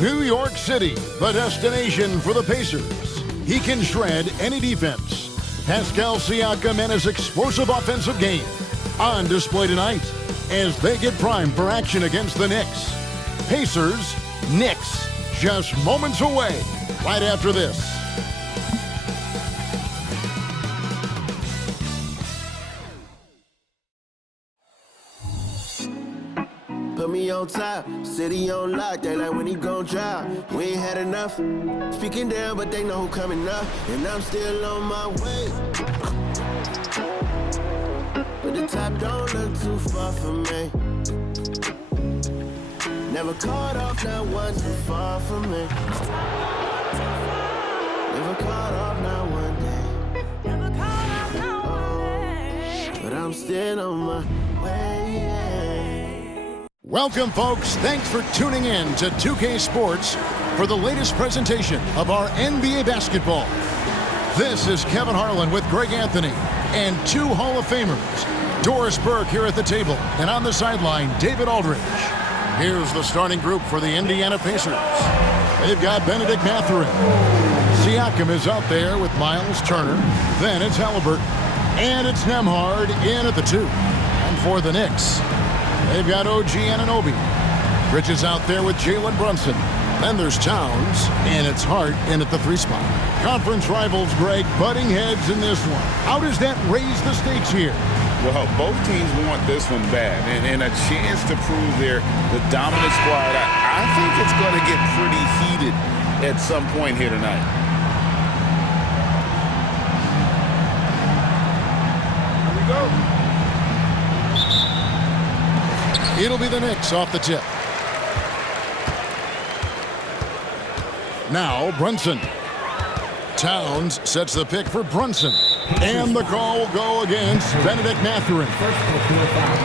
New York City, the destination for the Pacers. He can shred any defense. Pascal Siakam and his explosive offensive game on display tonight as they get primed for action against the Knicks. Pacers, Knicks, just moments away right after this. Put me on top, city on lock, they like when he gon' drop. We ain't had enough, speaking down, but they know who coming up, and I'm still on my way. But the top don't look too far from me. Never caught off, not one too far from me. Never caught off, not one day. Never caught off, not one day. But I'm still on my way. Welcome, folks. Thanks for tuning in to 2K Sports for the latest presentation of our NBA basketball. This is Kevin Harlan with Greg Anthony and two Hall of Famers, Doris Burke here at the table, and on the sideline, David Aldridge. Here's the starting group for the Indiana Pacers. They've got Benedict Mathurin. Siakam is out there with Miles Turner. Then it's Halliburton. And it's Nembhard in at the 2. And for the Knicks, they've got OG Anunoby. Bridges out there with Jalen Brunson. Then there's Towns, and it's Hart in at the 3 spot. Conference rivals, Greg, butting heads in this one. How does that raise the stakes here? Well, both teams want this one bad, and a chance to prove they're the dominant squad. I think it's going to get pretty heated at some point here tonight. Here we go. It'll be the Knicks off the tip. Now Brunson. Towns sets the pick for Brunson. And the call will go against Benedict Mathurin.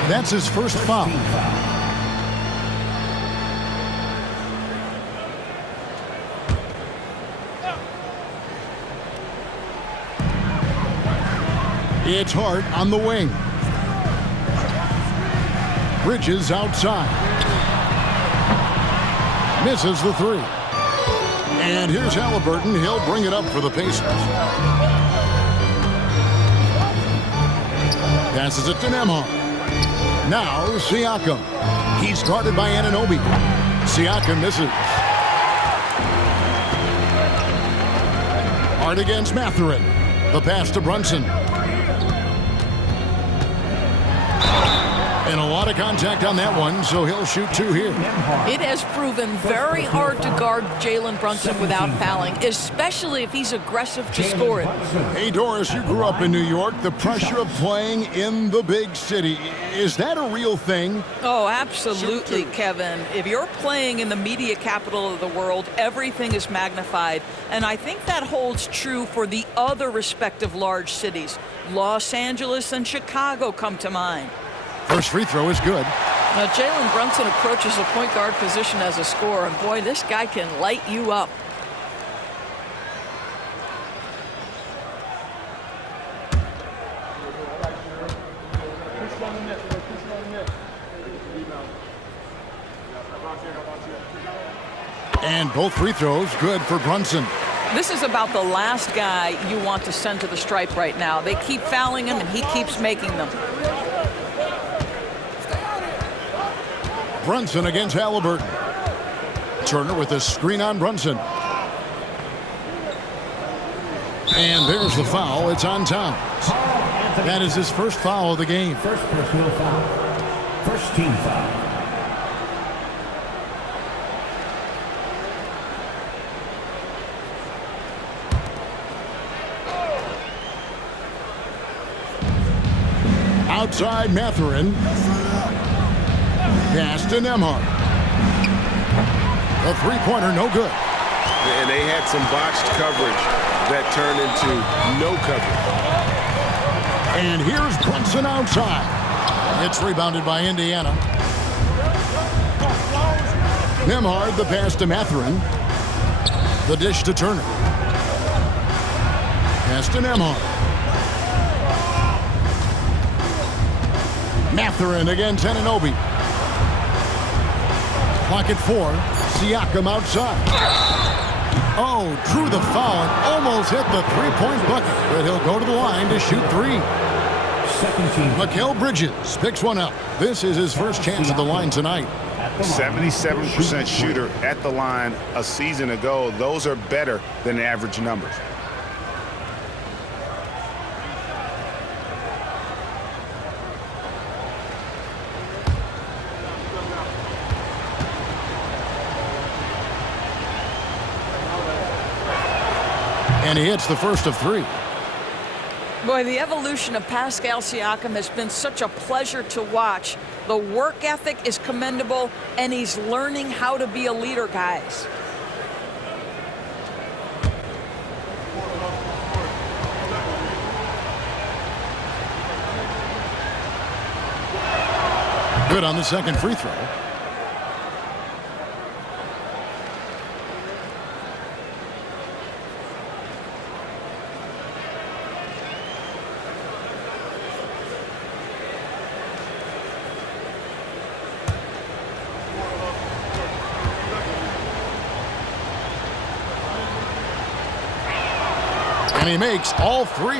That's his first foul. It's Hart on the wing. Bridges outside. Misses the 3. And here's Halliburton. He'll bring it up for the Pacers. Passes it to Nembhard. Now Siakam. He's guarded by Anunoby. Siakam misses. Hart against Mathurin. The pass to Brunson. And a lot of contact on that one, so he'll shoot 2 here. It has proven very hard to guard Jalen Brunson without fouling, especially if he's aggressive to score it. Hey, Doris, you grew up in New York. The pressure of playing in the big city, is that a real thing? Oh, absolutely, Kevin. If you're playing in the media capital of the world, everything is magnified. And I think that holds true for the other respective large cities. Los Angeles and Chicago come to mind. First free throw is good. Now, Jalen Brunson approaches the point guard position as a scorer, and boy, this guy can light you up. And both free throws good for Brunson. This is about the last guy you want to send to the stripe right now. They keep fouling him, and he keeps making them. Brunson against Halliburton. Turner with a screen on Brunson. And there's the foul. It's on Towns. That is his first foul of the game. First personal foul. First team foul. Outside Mathurin. Pass to Nembhard. A three-pointer, no good. And they had some botched coverage that turned into no coverage. And here's Brunson outside. It's rebounded by Indiana. Nembhard, the pass to Mathurin. The dish to Turner. Pass to Nembhard. Mathurin against Anunoby. Clock at 4. Siakam outside. Oh, drew the foul and almost hit the three-point bucket. But he'll go to the line to shoot 3. Second team. Mikal Bridges picks one up. This is his first chance at the line tonight. 77% shooter at the line a season ago. Those are better than average numbers. And he hits the first of 3. Boy, the evolution of Pascal Siakam has been such a pleasure to watch. The work ethic is commendable, and he's learning how to be a leader, guys. Good on the second free throw. And he makes all 3.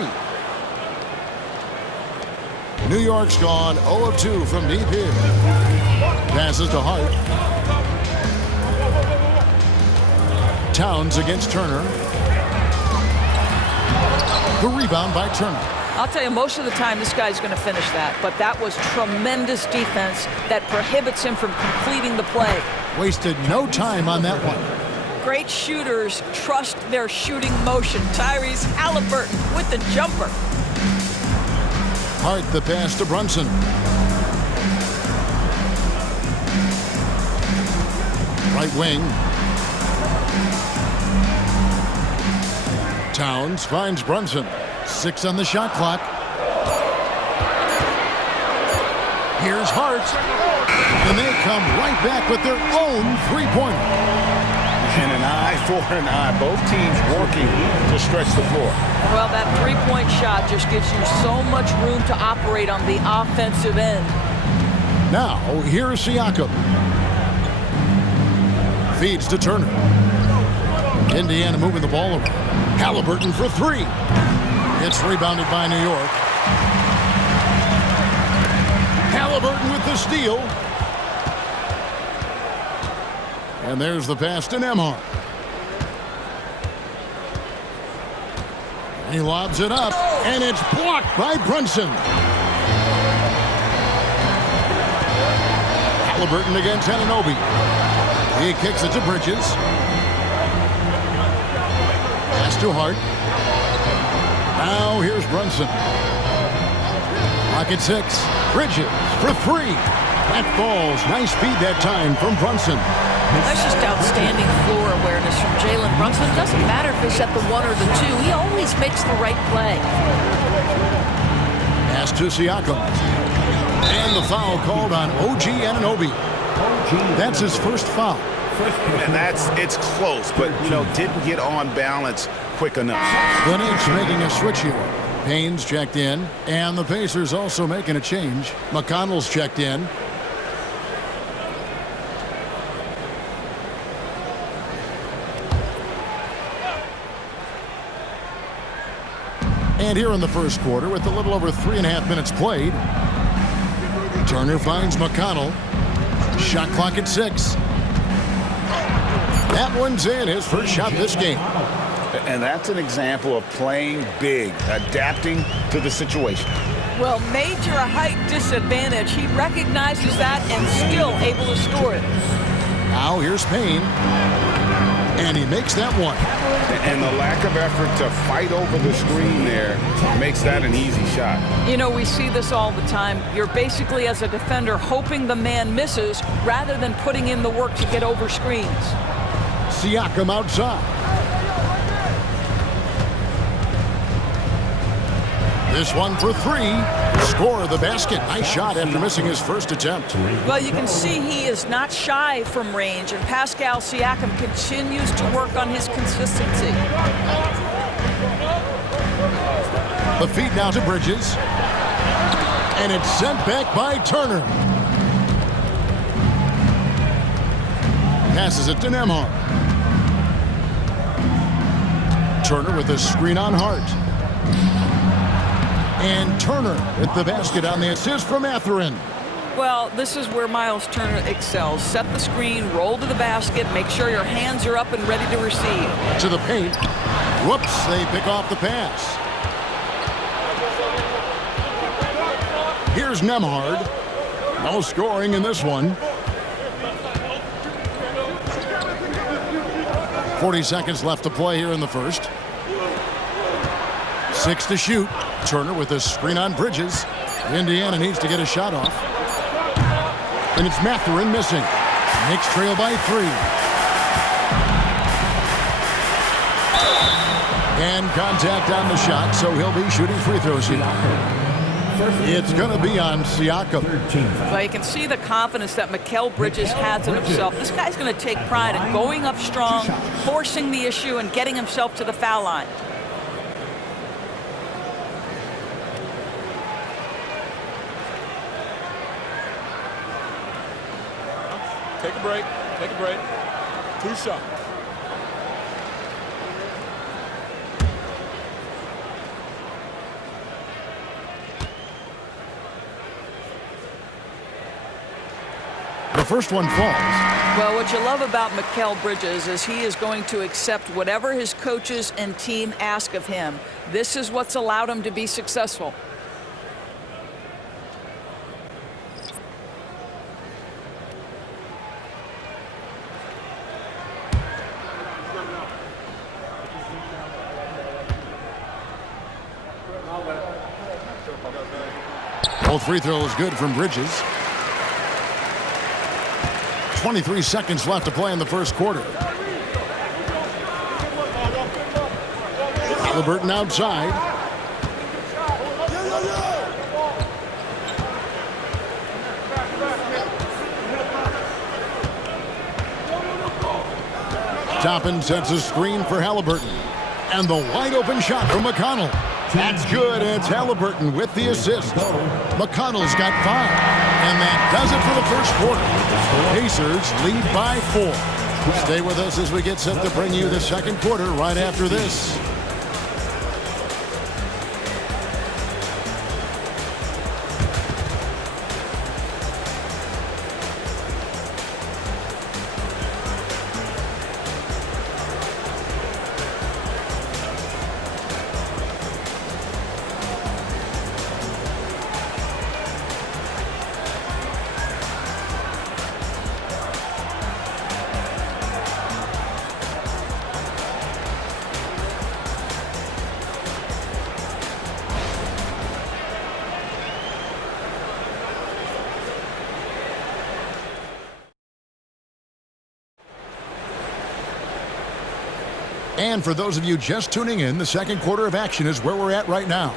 New York's gone 0 of 2 from deep here. Passes to Hart. Towns against Turner. The rebound by Turner. I'll tell you, most of the time this guy's going to finish that, but that was tremendous defense that prohibits him from completing the play. Wasted no time on that one. Great shooters trust their shooting motion. Tyrese Halliburton with the jumper. Hart the pass to Brunson. Right wing. Towns finds Brunson. 6 on the shot clock. Here's Hart. And they come right back with their own three-pointer. And an eye for an eye. Both teams working to stretch the floor. Well, that three-point shot just gives you so much room to operate on the offensive end. Now, here's Siakam. Feeds to Turner. Indiana moving the ball around. Halliburton for 3. It's rebounded by New York. Halliburton with the steal. And there's the pass to Nembhard. He lobs it up, and it's blocked by Brunson. Halliburton against Anunoby. He kicks it to Bridges. Pass to Hart. Now here's Brunson. Clock at 6. Bridges for 3. That falls. Nice feed that time from Brunson. That's just outstanding floor awareness from Jalen Brunson. It doesn't matter if he's at the 1 or the 2. He always makes the right play. Pass to Siakam. And the foul called on OG Anunoby. That's his first foul. And it's close, but, didn't get on balance quick enough. The Knicks making a switch here. Payne's checked in, and the Pacers also making a change. McConnell's checked in. And here in the first quarter, with a little over 3.5 minutes played, Turner finds McConnell. Shot clock at 6. That one's in, his first shot this game. And that's an example of playing big, adapting to the situation. Well, major height disadvantage. He recognizes that and still able to score it. Now here's Payne. And he makes that one. And the lack of effort to fight over the screen there makes that an easy shot. We see this all the time. You're basically, as a defender, hoping the man misses rather than putting in the work to get over screens. Siakam outside. This one for 3. Score the basket. Nice shot after missing his first attempt. Well, you can see he is not shy from range, and Pascal Siakam continues to work on his consistency. The feed now to Bridges. And it's sent back by Turner. Passes it to Nembhard. Turner with a screen on Hart. And Turner with the basket on the assist from Mathurin. Well, this is where Miles Turner excels. Set the screen, roll to the basket, make sure your hands are up and ready to receive. To the paint. Whoops, they pick off the pass. Here's Nembhard. No scoring in this one. 40 seconds left to play here in the first. 6 to shoot. Turner with a screen on Bridges. Indiana needs to get a shot off. And it's Mathurin missing. Knicks trail by 3. And contact on the shot, so he'll be shooting free throws here. It's going to be on Siakam. Well, you can see the confidence that Mikal Bridges has in himself. This guy's going to take pride in going up strong, forcing the issue, and getting himself to the foul line. Take a break. Take a break. 2 shots. The first one falls. Well, what you love about Mikal Bridges is he is going to accept whatever his coaches and team ask of him. This is what's allowed him to be successful. Both free throws good from Bridges. 23 seconds left to play in the first quarter. Halliburton outside. Toppin sets a screen for Halliburton. And the wide open shot from McConnell. That's good, and it's Halliburton with the assist. McConnell's got 5. And that does it for the first quarter. The Pacers lead by 4. Stay with us as we get set to bring you the second quarter right after this. And for those of you just tuning in, the second quarter of action is where we're at right now.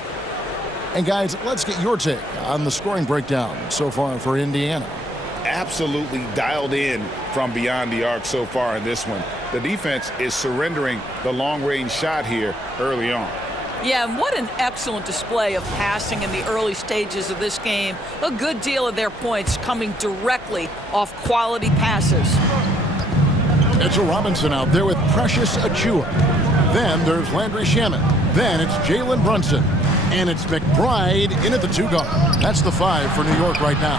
And guys, let's get your take on the scoring breakdown so far for Indiana. Absolutely dialed in from beyond the arc so far in this one. The defense is surrendering the long-range shot here early on. Yeah, and what an excellent display of passing in the early stages of this game. A good deal of their points coming directly off quality passes. Mitchell Robinson out there with Precious Achua. Then there's Landry Shamet. Then it's Jalen Brunson. And it's McBride in at the 2 guard. That's the 5 for New York right now.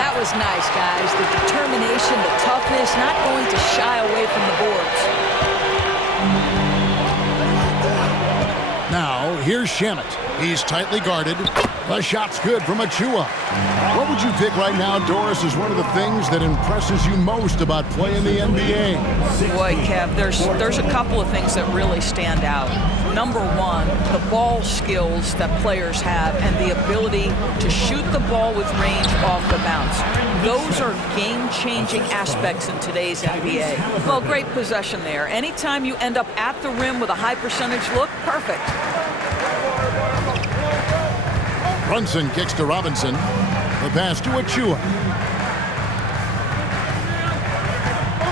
That was nice, guys. The determination, the toughness, not going to shy away from the boards. Now, here's Shamet. He's tightly guarded. The shot's good from Achua. What would you pick right now, Doris, is one of the things that impresses you most about playing the NBA? Boy, Kev, there's a couple of things that really stand out. Number one, the ball skills that players have and the ability to shoot the ball with range off the bounce. Those are game-changing aspects in today's NBA. Well, great possession there. Anytime you end up at the rim with a high percentage look, perfect. Brunson kicks to Robinson. The pass to Achua.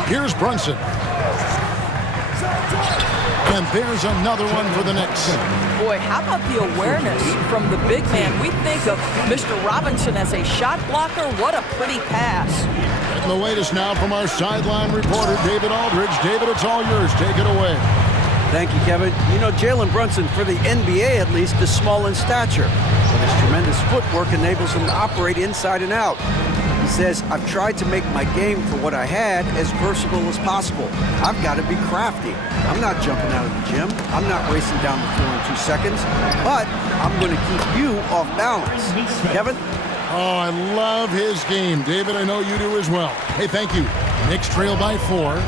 Here's Brunson. And there's another one for the Knicks. Boy, how about the awareness from the big man? We think of Mr. Robinson as a shot blocker. What a pretty pass. And the latest now from our sideline reporter, David Aldridge. David, it's all yours. Take it away. Thank you, Kevin. You know, Jalen Brunson, for the NBA at least, is small in stature, but his tremendous footwork enables him to operate inside and out. He says, I've tried to make my game for what I had as versatile as possible. I've got to be crafty. I'm not jumping out of the gym. I'm not racing down the floor in 2 seconds, but I'm going to keep you off balance. Kevin? Oh, I love his game. David, I know you do as well. Hey, thank you. Knicks trail by 4.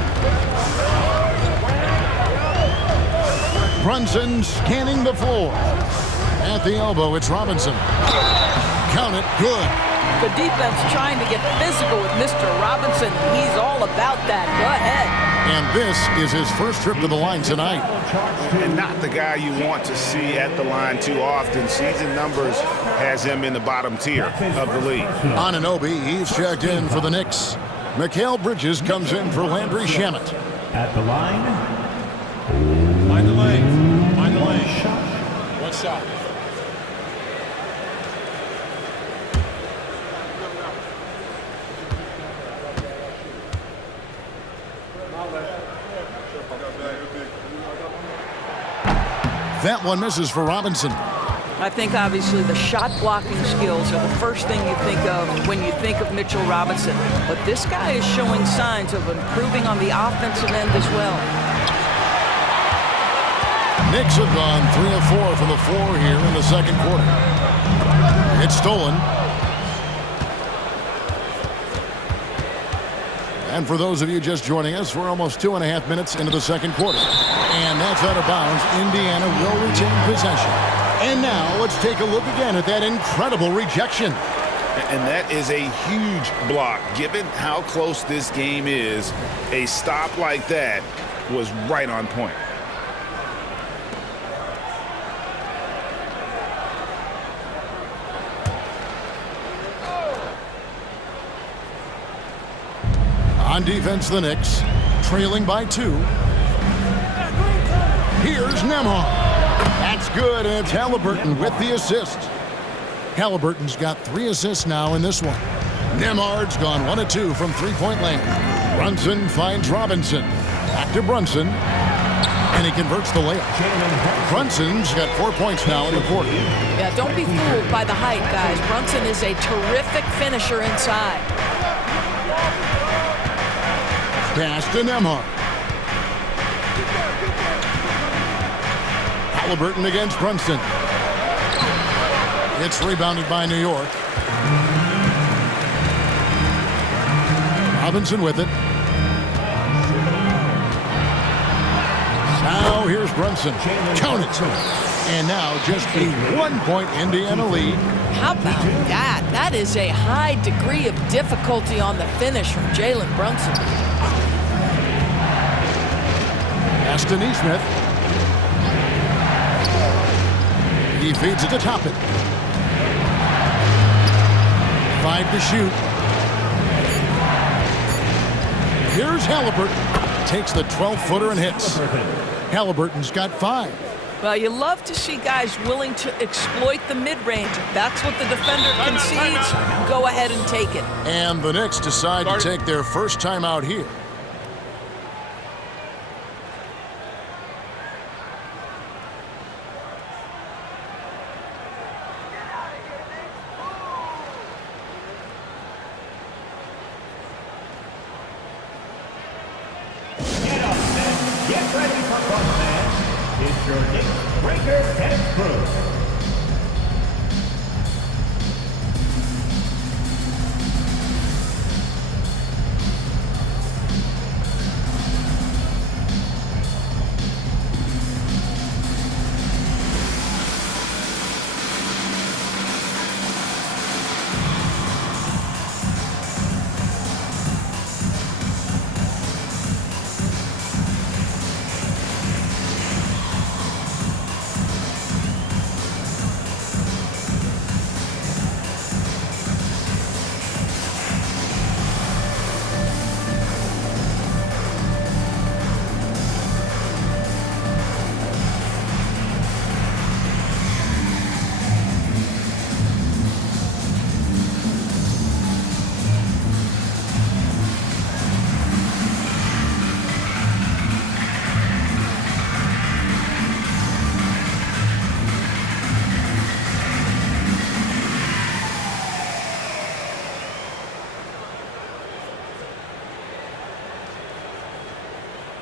Brunson scanning the floor. At the elbow, it's Robinson. Count it, good. The defense trying to get physical with Mr. Robinson. He's all about that. Go ahead. And this is his first trip to the line tonight. And not the guy you want to see at the line too often. Season numbers has him in the bottom tier of the league. Anunoby, he's checked in for the Knicks. Mikal Bridges comes in for Landry Shamet. At the line, Mind the lane. Mind the lane. One shot. That one misses for Robinson. I think obviously the shot blocking skills are the first thing you think of when you think of Mitchell Robinson. But this guy is showing signs of improving on the offensive end as well. Knicks have gone 3 of 4 from the floor here in the second quarter. It's stolen. And for those of you just joining us, we're almost 2.5 minutes into the second quarter. And that's out of bounds. Indiana will retain possession. And now let's take a look again at that incredible rejection. And that is a huge block. Given how close this game is, a stop like that was right on point. On defense, the Knicks, trailing by 2. Here's Nembhard. That's good, and it's Halliburton with the assist. Halliburton's got 3 assists now in this one. Nembhard's gone 1 of 2 from three-point land. Brunson finds Robinson. Back to Brunson, and he converts the layup. Brunson's got 4 points now in the quarter. Yeah, don't be fooled by the height, guys. Brunson is a terrific finisher inside. Pass to Nembhard. Halliburton against Brunson. It's rebounded by New York. Robinson with it. Now here's Brunson. Count it. And now just a 1-point Indiana lead. How about that? That is a high degree of difficulty on the finish from Jalen Brunson. Pass to Neesmith. He feeds it to Toppin. 5 to shoot. Here's Halliburton. Takes the 12-footer and hits. Halliburton's got 5. Well, you love to see guys willing to exploit the mid-range. If that's what the defender concedes, go ahead and take it. And the Knicks decide to take their first time out here. get ready for fun, fans. It's your Knicks Breaker and Crew.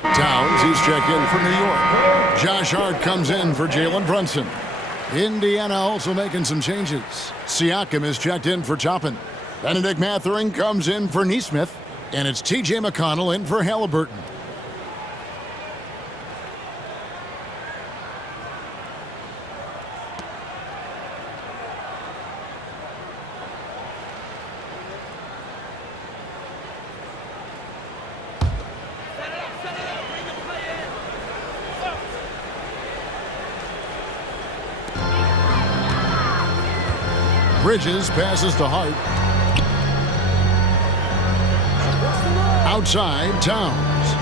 Towns, he's checked in for New York. Josh Hart comes in for Jalen Brunson. Indiana also making some changes. Siakam is checked in for Toppin. Benedict Mathurin comes in for Neesmith. And it's T.J. McConnell in for Halliburton. Bridges passes to Hart. Outside, Towns.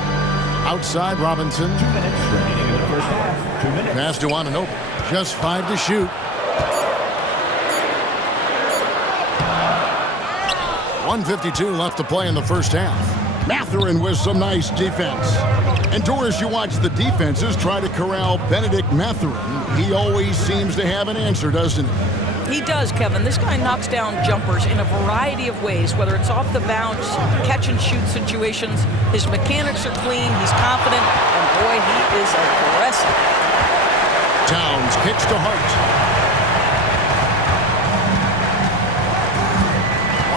Outside, Robinson. 2 minutes remaining in the first half. 2 minutes. Pass to Ananobi. Just 5 to shoot. 1:52 left to play in the first half. Mathurin with some nice defense. And Doris, you watch the defenses try to corral Benedict Mathurin. He always seems to have an answer, doesn't he? He does, Kevin. This guy knocks down jumpers in a variety of ways, whether it's off the bounce, catch and shoot situations. His mechanics are clean, he's confident, and boy, he is aggressive. Towns kicks to Hart.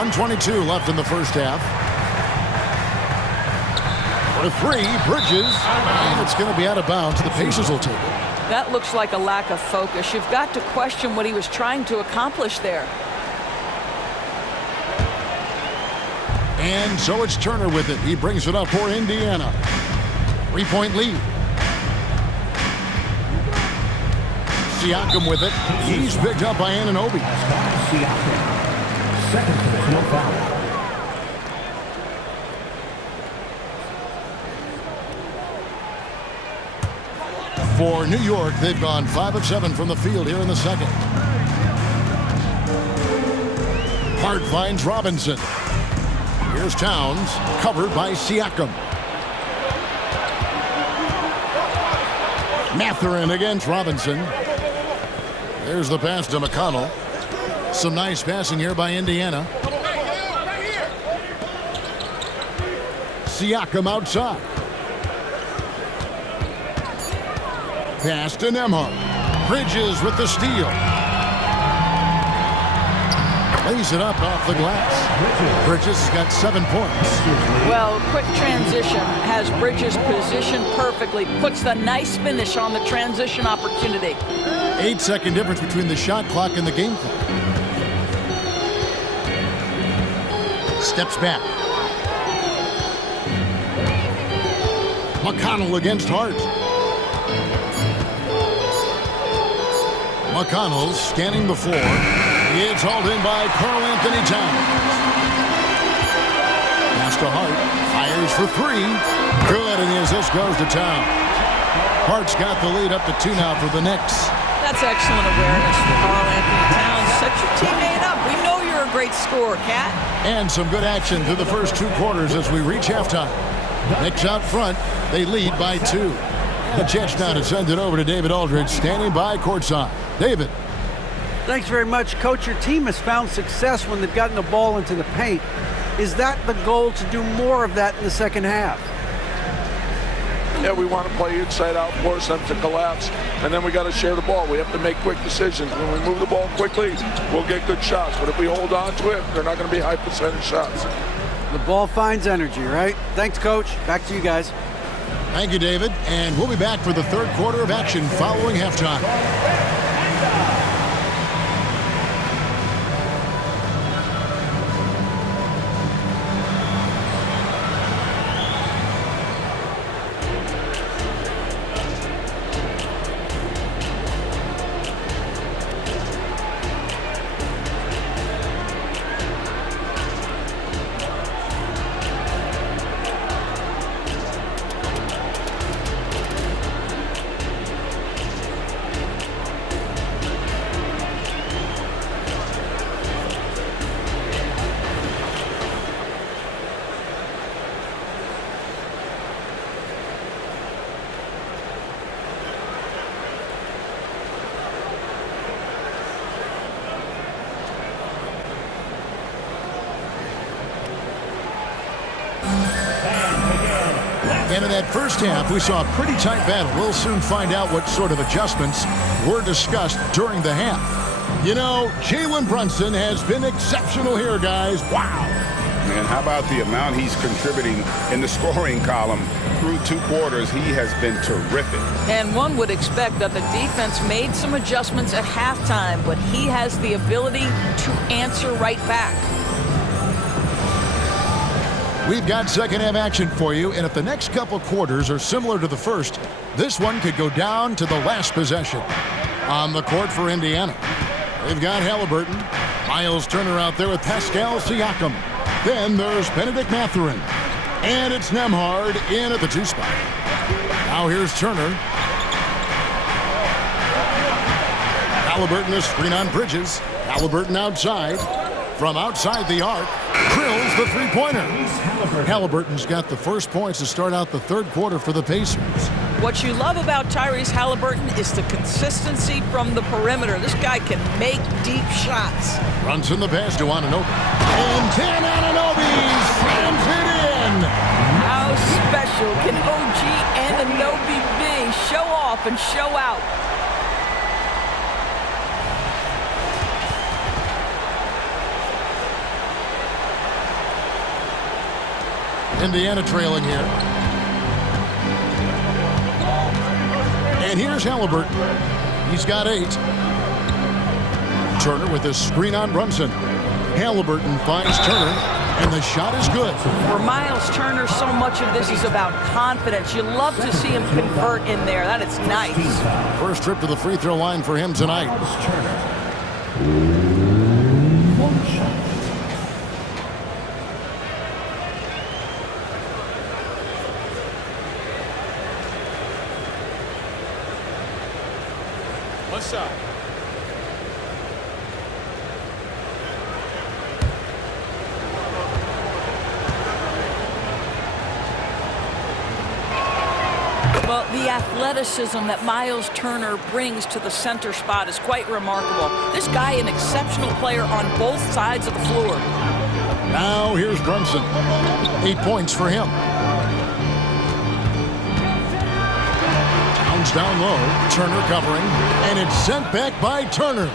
1:22 left in the first half. For 3, Bridges, and it's going to be out of bounds. The Pacers will take it. That looks like a lack of focus. You've got to question what he was trying to accomplish there. And so it's Turner with it. He brings it up for Indiana. 3-point lead. Siakam with it. He's picked up by Anunoby. Siakam. Second personal foul. For New York, they've gone 5 of 7 from the field here in the second. Hart finds Robinson. Here's Towns, covered by Siakam. Mathurin against Robinson. There's the pass to McConnell. Some nice passing here by Indiana. Siakam outside. Pass to Nembhard. Bridges with the steal. Lays it up off the glass. Bridges has got 7 points. Well, quick transition has Bridges positioned perfectly. Puts the nice finish on the transition opportunity. 8-second difference between the shot clock and the game clock. Steps back. McConnell against Hart. McConnell's scanning the floor. It's hauled in by Karl Anthony Towns. Pass to Hart. Fires for 3. Good, and the assist goes to Towns. Hart's got the lead up to 2 now for the Knicks. That's excellent awareness for Karl Anthony Towns. Set your teammate up. We know you're a great scorer, Cat. And some good action through the first 2 quarters as we reach halftime. Knicks out front. They lead by 2. The chance now to send it over to David Aldridge, standing by courtside. David. Thanks very much, Coach. Your team has found success when they've gotten the ball into the paint. Is that the goal, to do more of that in the second half? Yeah, we want to play inside out, force them to collapse, and then we got to share the ball. We have to make quick decisions. When we move the ball quickly, we'll get good shots. But if we hold on to it, they're not going to be high percentage shots. The ball finds energy, right? Thanks, Coach. Back to you guys. Thank you, David. And we'll be back for the third quarter of action following halftime. And in that first half, we saw a pretty tight battle. We'll soon find out what sort of adjustments were discussed during the half. You know, Jalen Brunson has been exceptional here, guys. Wow. And how about the amount he's contributing in the scoring column through 2 quarters? He has been terrific. And one would expect that the defense made some adjustments at halftime, but he has the ability to answer right back. We've got second half action for you, and if the next couple quarters are similar to the first, this one could go down to the last possession. On the court for Indiana, they've got Halliburton. Miles Turner out there with Pascal Siakam. Then there's Benedict Mathurin. And it's Nembhard in at the 2 spot. Now here's Turner. Halliburton, a screen on Bridges. Halliburton outside. From outside the arc, drills the three-pointer. Halliburton's got the first points to start out the third quarter for the Pacers. What you love about Tyrese Halliburton is the consistency from the perimeter. This guy can make deep shots. Runs in the pass to Anunoby. And 10 Anunoby slams it in. How special can OG Anunoby be? Show off and show out. Indiana trailing here. And here's Halliburton. He's got 8. Turner with a screen on Brunson. Halliburton finds Turner, and the shot is good. For Miles Turner, so much of this is about confidence. You love to see him convert in there. That is nice. First trip to the free throw line for him tonight. One shot. Well, the athleticism that Miles Turner brings to the center spot is quite remarkable. This guy, an exceptional player on both sides of the floor. Now here's Brunson. 8 points for him. Towns down low. Turner covering. And it's sent back by Turner.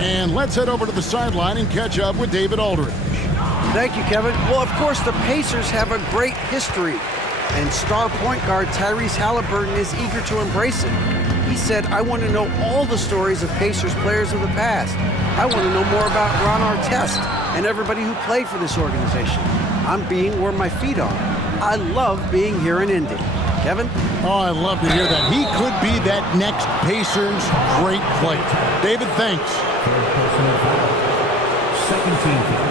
And let's head over to the sideline and catch up with David Aldridge. Thank you, Kevin. Well, of course, the Pacers have a great history, and star point guard Tyrese Halliburton is eager to embrace it. He said, I want to know all the stories of Pacers players of the past. I want to know more about Ron Artest and everybody who played for this organization. I'm being where my feet are. I love being here in Indy. Kevin? Oh, I love to hear that. He could be that next Pacers great player. David, thanks. Second team foul.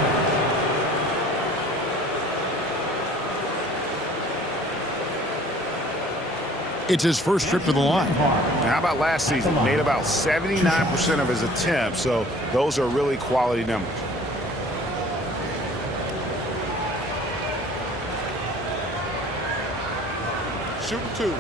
It's his first trip to the line. How about last season? Made about 79% of his attempts, so those are really quality numbers. Shooting 2.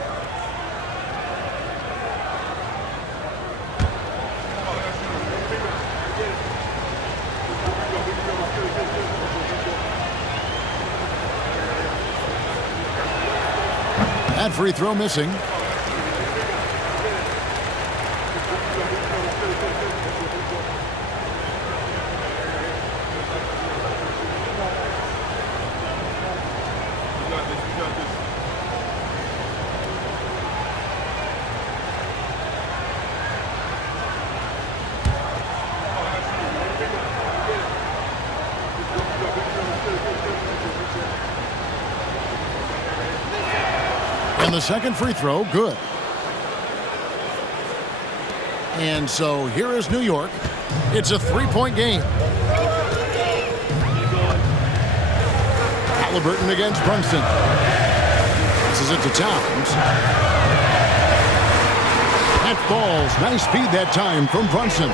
That free throw missing. And the second free throw, good. And so here is New York. It's a 3-point game. Halliburton against Brunson. Passes it to Towns. That falls. Nice feed that time from Brunson.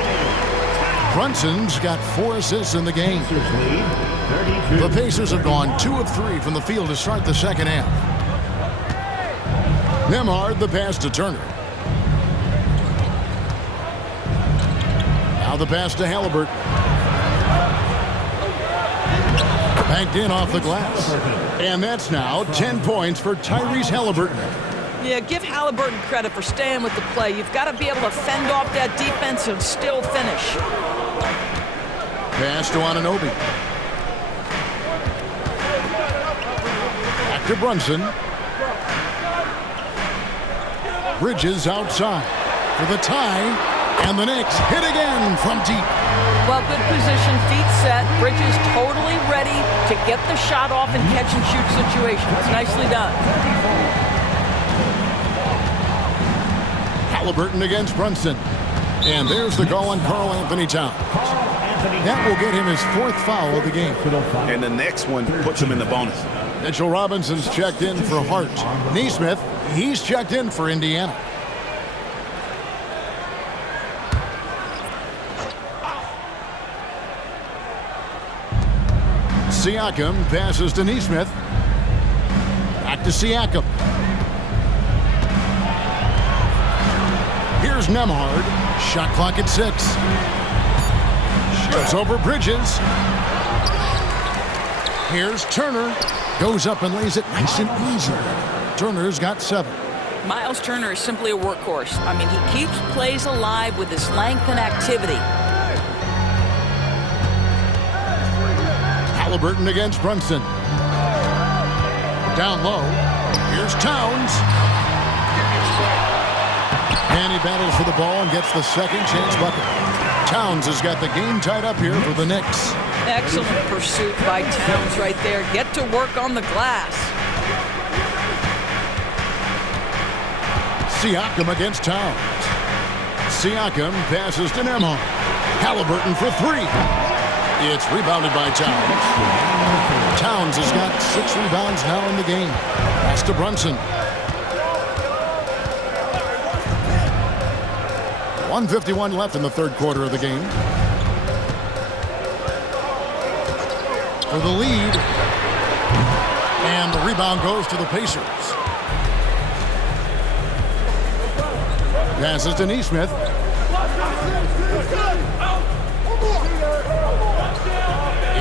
Brunson's got 4 assists in the game. The Pacers have gone 2 of 3 from the field to start the second half. Nembhard, the pass to Turner. Now the pass to Halliburton. Banked in off the glass. And that's now 10 points for Tyrese Halliburton. Yeah, give Halliburton credit for staying with the play. You've got to be able to fend off that defense and still finish. Pass to Anunoby. Back to Brunson. Bridges outside for the tie, and the Knicks hit again from deep. Well, good position, feet set. Bridges totally ready to get the shot off in catch-and-shoot situations. Nicely done. Halliburton against Brunson. And there's the call on Karl Anthony Towns. That will get him his 4th foul of the game. And the next one puts him in the bonus. Mitchell Robinson's checked in for Hart. Neesmith, he's checked in for Indiana. Siakam passes to Neesmith. Back to Siakam. Here's Nembhard. Shot clock at 6. Shoots over Bridges. Here's Turner. Goes up and lays it nice and easy. Turner's got 7. Miles Turner is simply a workhorse. I mean, he keeps plays alive with his length and activity. Halliburton against Brunson. Down low. Here's Towns. And he battles for the ball and gets the second chance bucket. Towns has got the game tied up here for the Knicks. Excellent pursuit by Towns right there. Get to work on the glass. Siakam against Towns. Siakam passes to Nembhard. Halliburton for 3. It's rebounded by Towns. Towns has got 6 rebounds now in the game. Pass to Brunson. 1:51 left in the 3rd quarter of the game. For the lead. And the rebound goes to the Pacers. Passes to Neesmith.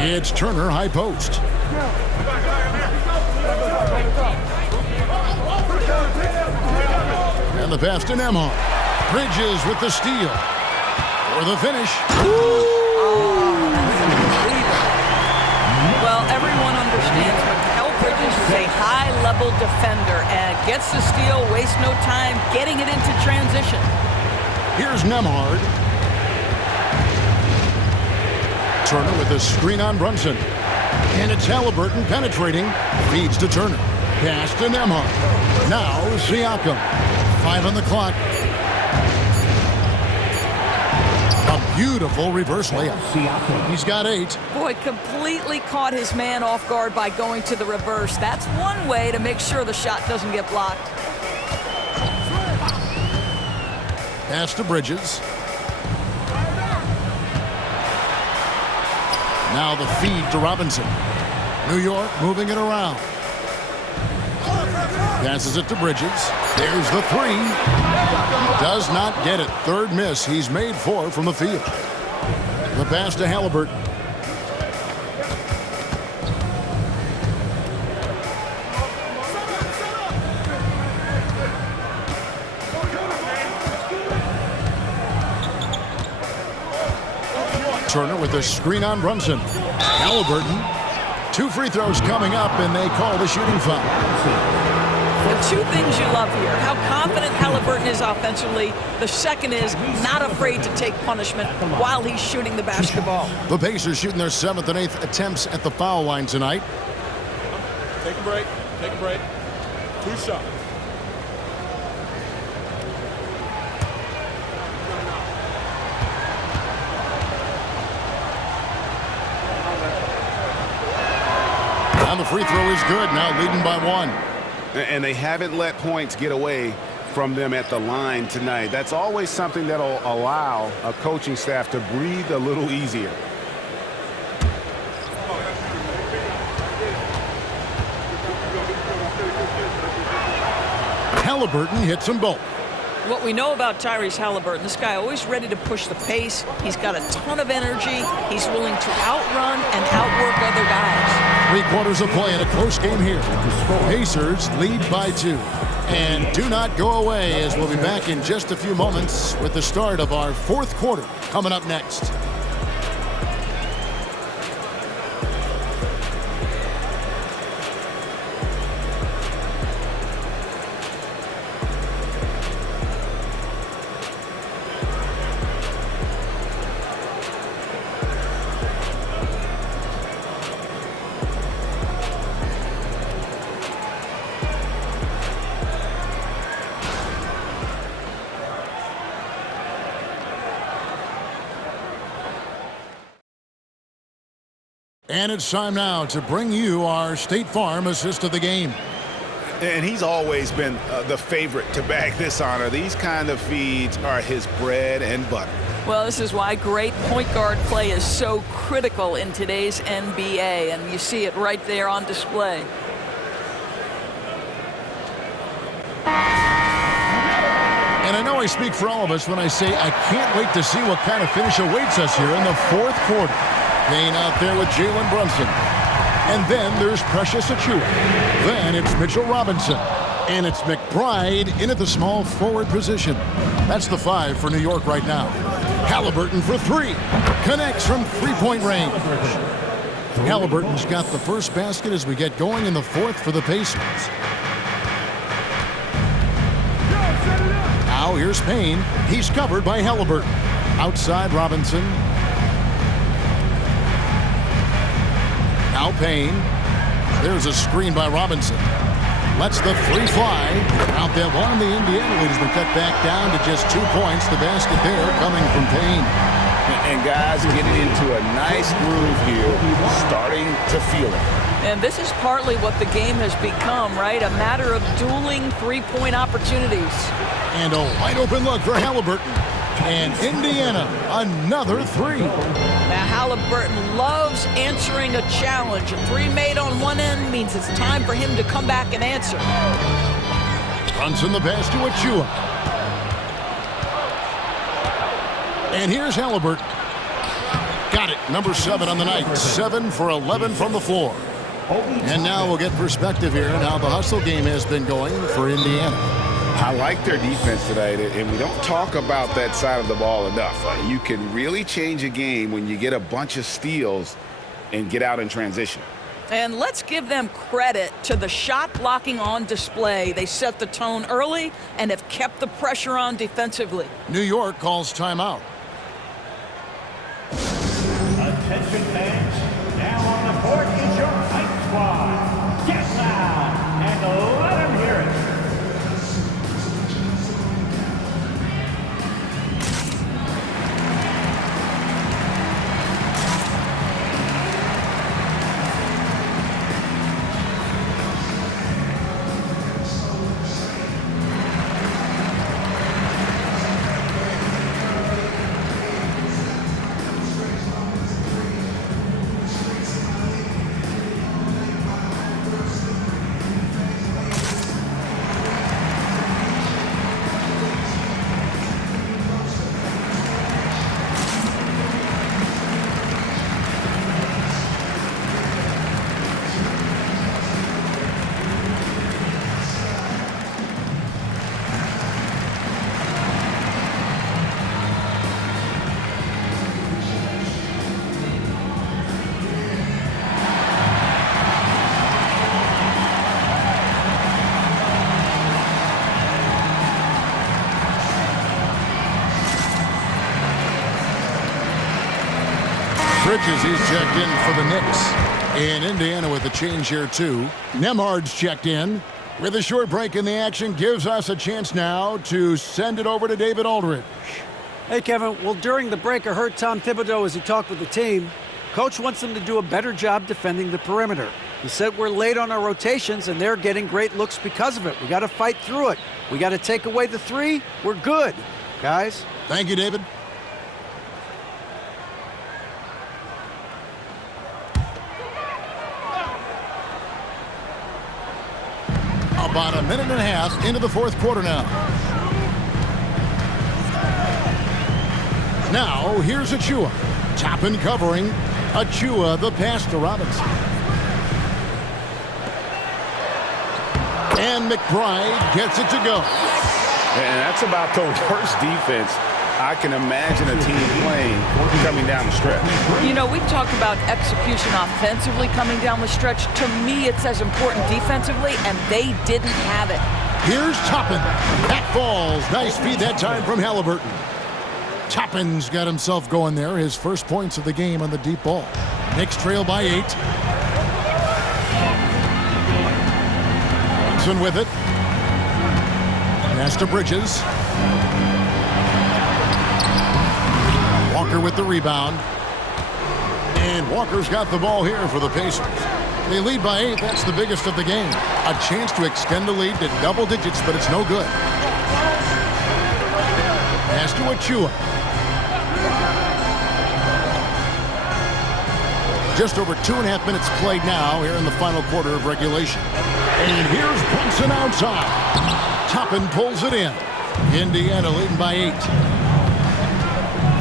It's Turner, high post. And the pass to Nembhard. Bridges with the steal. For the finish. Well, everyone understands Mikal Bridges is a high-level defender and gets the steal, wastes no time getting it into transition. Here's Nembhard. Turner with a screen on Brunson. And it's Halliburton penetrating. Feeds to Turner. Pass to Nembhard. Now Siakam. 5 on the clock. A beautiful reverse layup. He's got 8. Boy, completely caught his man off guard by going to the reverse. That's one way to make sure the shot doesn't get blocked. Pass to Bridges. Now the feed to Robinson. New York moving it around. Passes it to Bridges. There's the 3. Does not get it. 3rd miss. He's made 4 from the field. The pass to Halliburton. Turner with a screen on Brunson. Halliburton. 2 free throws coming up, and they call the shooting foul. The 2 things you love here, how confident Halliburton is offensively. The second is not afraid to take punishment while he's shooting the basketball. The Pacers shooting their 7th and 8th attempts at the foul line tonight. Take a break. Take a break. 2 shots. And the free throw is good, now leading by 1. And they haven't let points get away from them at the line tonight. That's always something that'll allow a coaching staff to breathe a little easier. Halliburton hits them both. What we know about Tyrese Halliburton, this guy always ready to push the pace. He's got a ton of energy. He's willing to outrun and outwork other guys. 3 quarters of play in a close game here. Pacers lead by 2. And do not go away, as we'll be back in just a few moments with the start of our 4th quarter coming up next. And it's time now to bring you our State Farm assist of the game. And he's always been the favorite to bag this honor. These kind of feeds are his bread and butter. Well, this is why great point guard play is so critical in today's NBA, and you see it right there on display. And I know I speak for all of us when I say I can't wait to see what kind of finish awaits us here in the 4th quarter. Payne out there with Jalen Brunson. And then there's Precious Achiuwa. Then it's Mitchell Robinson. And it's McBride in at the small forward position. That's the 5 for New York right now. Halliburton for 3. Connects from 3-point range. Halliburton's got the first basket as we get going in the 4th for the Pacers. Now here's Payne. He's covered by Halliburton. Outside Robinson. Now Payne. There's a screen by Robinson. Lets the 3 fly. Out there one. The Indiana lead has been cut back down to just 2 points. The basket there coming from Payne. And guys getting into a nice groove here, starting to feel it. And this is partly what the game has become, right? A matter of dueling 3-point opportunities. And a wide open look for Halliburton. And Indiana, another 3. Now Halliburton loves answering a challenge. A 3 made on one end means it's time for him to come back and answer. Brunson the pass to Achiuwa. And here's Halliburton. Got it. Number 7 on the night. 7 for 11 from the floor. And now we'll get perspective here on how the hustle game has been going for Indiana. I like their defense tonight, and we don't talk about that side of the ball enough. You can really change a game when you get a bunch of steals and get out in transition. And let's give them credit to the shot blocking on display. They set the tone early and have kept the pressure on defensively. New York calls timeout. Attention fans, now on the court is your fight squad. Get loud and let them hear it. Bridges, he's checked in for the Knicks. And Indiana with a change here, too. Nemhard's checked in. With a short break in the action, gives us a chance now to send it over to David Aldridge. Hey, Kevin. Well, during the break, I heard Tom Thibodeau as he talked with the team. Coach wants them to do a better job defending the perimeter. He said we're late on our rotations, and they're getting great looks because of it. We got to fight through it. We got to take away the 3. We're good, guys. Thank you, David. About a minute and a half into the 4th quarter now. Now, here's Achua. Toppin covering. Achua, the pass to Robinson. And McBride gets it to go. And that's about the worst defense I can imagine a team playing coming down the stretch. You know, we talked about execution offensively coming down the stretch. To me, it's as important defensively, and they didn't have it. Here's Toppin. That falls. Nice feed that time from Halliburton. Toppin's got himself going there. His first points of the game on the deep ball. Knicks trail by 8. Johnson with it. Pass to Bridges. Walker with the rebound. And Walker's got the ball here for the Pacers. They lead by 8. That's the biggest of the game. A chance to extend the lead to double digits, but it's no good. Pass to Achua. Just over 2.5 minutes played now here in the final quarter of regulation. And here's Brunson outside. Toppin pulls it in. Indiana leading by 8.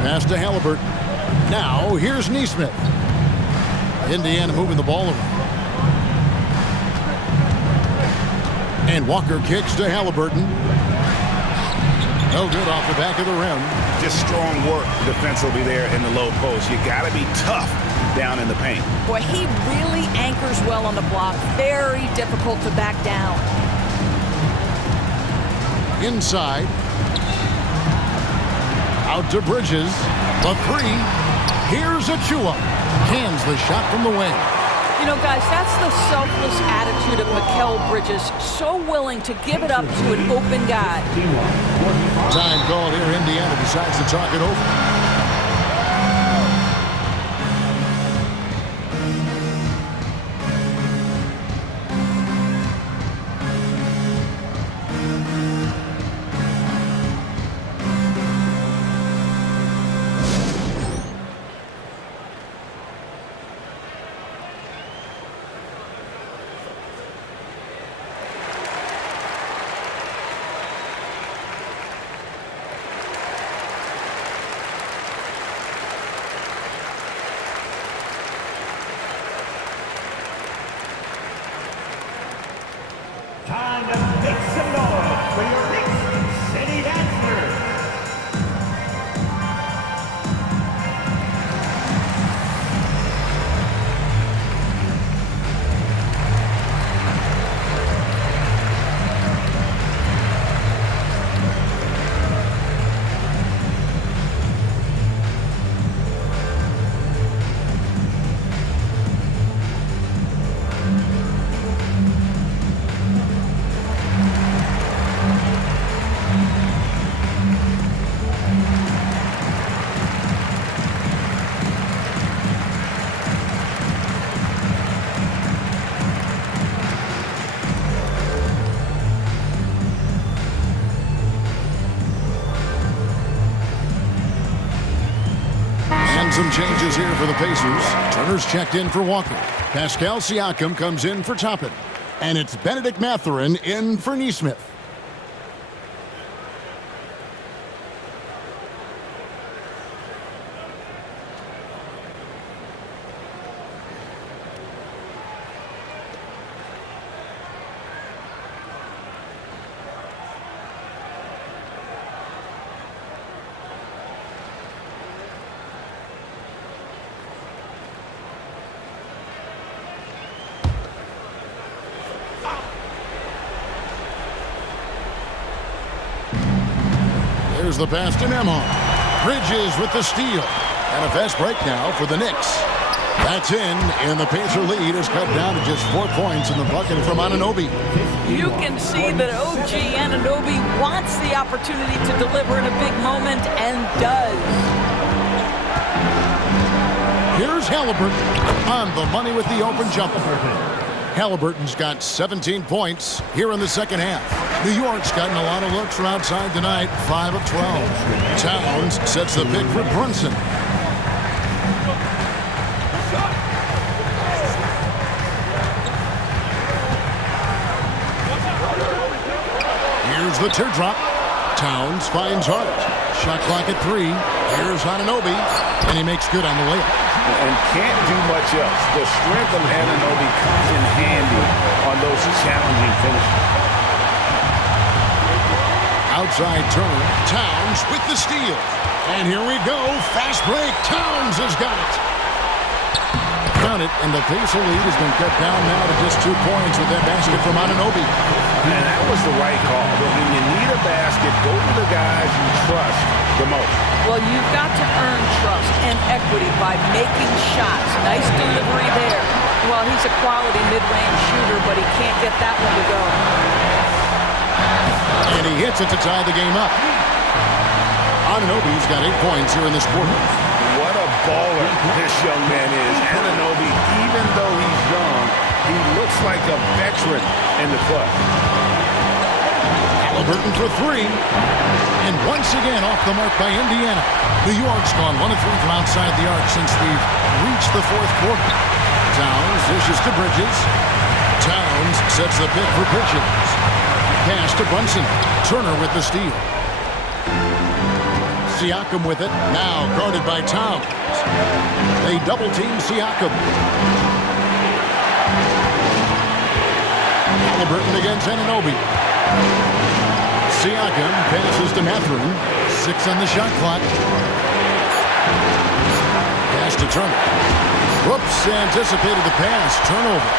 Pass to Halliburton. Now here's Nesmith. Indiana moving the ball around. And Walker kicks to Halliburton. No good off the back of the rim. Just strong work defensively there in the low post. You got to be tough down in the paint. Boy, he really anchors well on the block. Very difficult to back down. Inside. Out to Bridges. The 3. Here's Achua. Cans the shot from the wing. You know, guys, that's the selfless attitude of Mikal Bridges. So willing to give it up to an open guy. Time called here. Indiana decides to talk it over. Time to make some noise for your Knicks City Dancers. Some changes here for the Pacers. Turner's checked in for Walker. Pascal Siakam comes in for Toppin. And it's Benedict Mathurin in for Nesmith. Here's the pass to Nembhard. Bridges with the steal. And a fast break now for the Knicks. That's in, and the Pacer lead is cut down to just 4 points in the bucket from Anunoby. You can see that OG Anunoby wants the opportunity to deliver in a big moment and does. Here's Halliburton on the money with the open jumper. Halliburton's got 17 points here in the second half. New York's gotten a lot of looks from outside tonight, 5 of 12. Towns sets the pick for Brunson. Here's the teardrop. Towns finds Hart. Shot clock at 3. Here's Anunoby, and he makes good on the layup. And can't do much else. The strength of Anunoby comes in handy on those challenging finishes. Outside Turner. Towns with the steal. And here we go. Fast break. Towns has got it. Count it, and the Pacer lead has been cut down now to just 2 points with that basket from Anunoby. And that was the right call. But when you need a basket, go to the guys you trust the most. Well, you've got to earn trust and equity by making shots. Nice delivery there. Well, he's a quality mid-range shooter, but he can't get that one to go. And he hits it to tie the game up. Anunoby's got 8 points here in this quarter. What a baller this young man is. Anunoby, even though he's young, he looks like a veteran in the club. Halliburton for 3. And once again off the mark by Indiana. New York's gone 1 of 3 from outside the arc since we've reached the fourth quarter. Towns dishes to Bridges. Towns sets the pick for Bridges. Pass to Brunson. Turner with the steal. Siakam with it. Now guarded by Towns. They double-team Siakam. Halliburton against Anunoby. Siakam passes to Mathurin. 6 on the shot clock. Pass to Turner. Whoops, anticipated the pass. Turnover.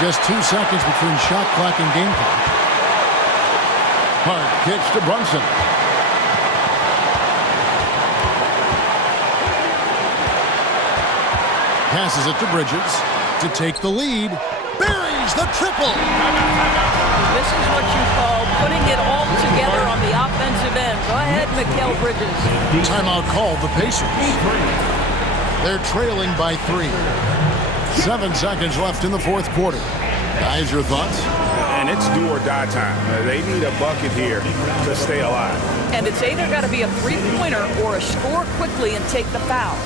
Just 2 seconds between shot clock and game clock. Hart kicks to Brunson. Passes it to Bridges to take the lead. Buries the triple. This is what you call putting it all together on the offensive end. Go ahead, Mikal Bridges. Timeout called the Pacers. They're trailing by 3. 7 seconds left in the fourth quarter. Guys, your thoughts? And it's do or die time. They need a bucket here to stay alive. And it's either got to be a three-pointer or a score quickly and take the foul.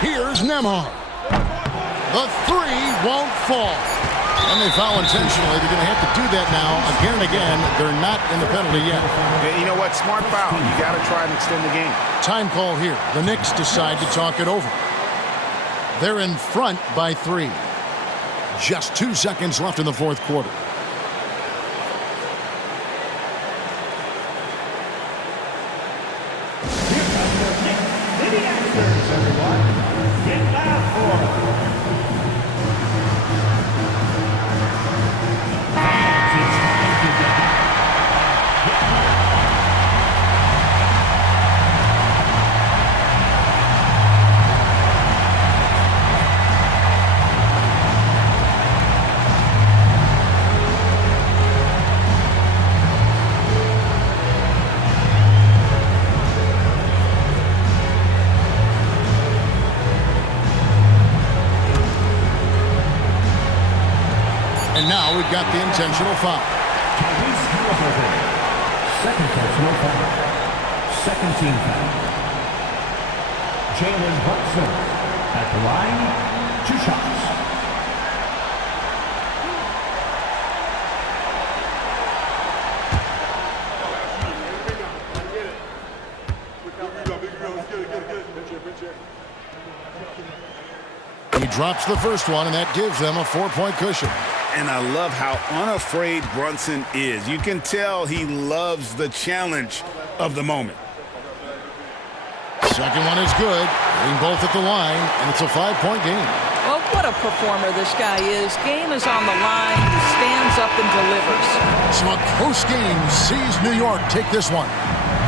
Here's Nembhard. The 3 won't fall. And they foul intentionally. They're going to have to do that now again and again. They're not in the penalty yet. You know what? Smart foul. You got to try and extend the game. Time call here. The Knicks decide to talk it over. They're in front by 3. Just 2 seconds left in the fourth quarter. Get loud for it. now we've got the intentional foul. Second personal foul. Second team foul. Jalen Brunson at the line, 2 shots. He drops the first one, and that gives them a 4-point cushion. And I love how unafraid Brunson is. You can tell he loves the challenge of the moment. Second one is good. Hitting both at the line, and it's a 5-point game. Well, what a performer this guy is. Game is on the line. He stands up and delivers. So a close game sees New York take this one.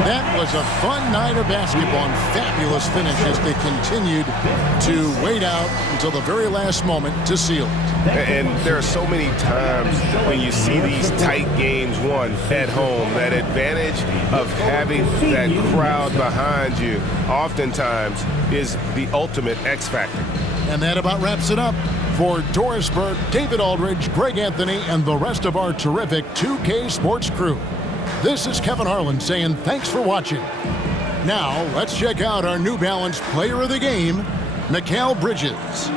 That was a fun night of basketball and fabulous finish as they continued to wait out until the very last moment to seal it. And there are so many times when you see these tight games won at home, that advantage of having that crowd behind you oftentimes is the ultimate X factor. And that about wraps it up. For Doris Burke, David Aldridge, Greg Anthony, and the rest of our terrific 2K Sports crew, this is Kevin Harlan saying thanks for watching. Now, let's check out our New Balance Player of the Game, Mikal Bridges.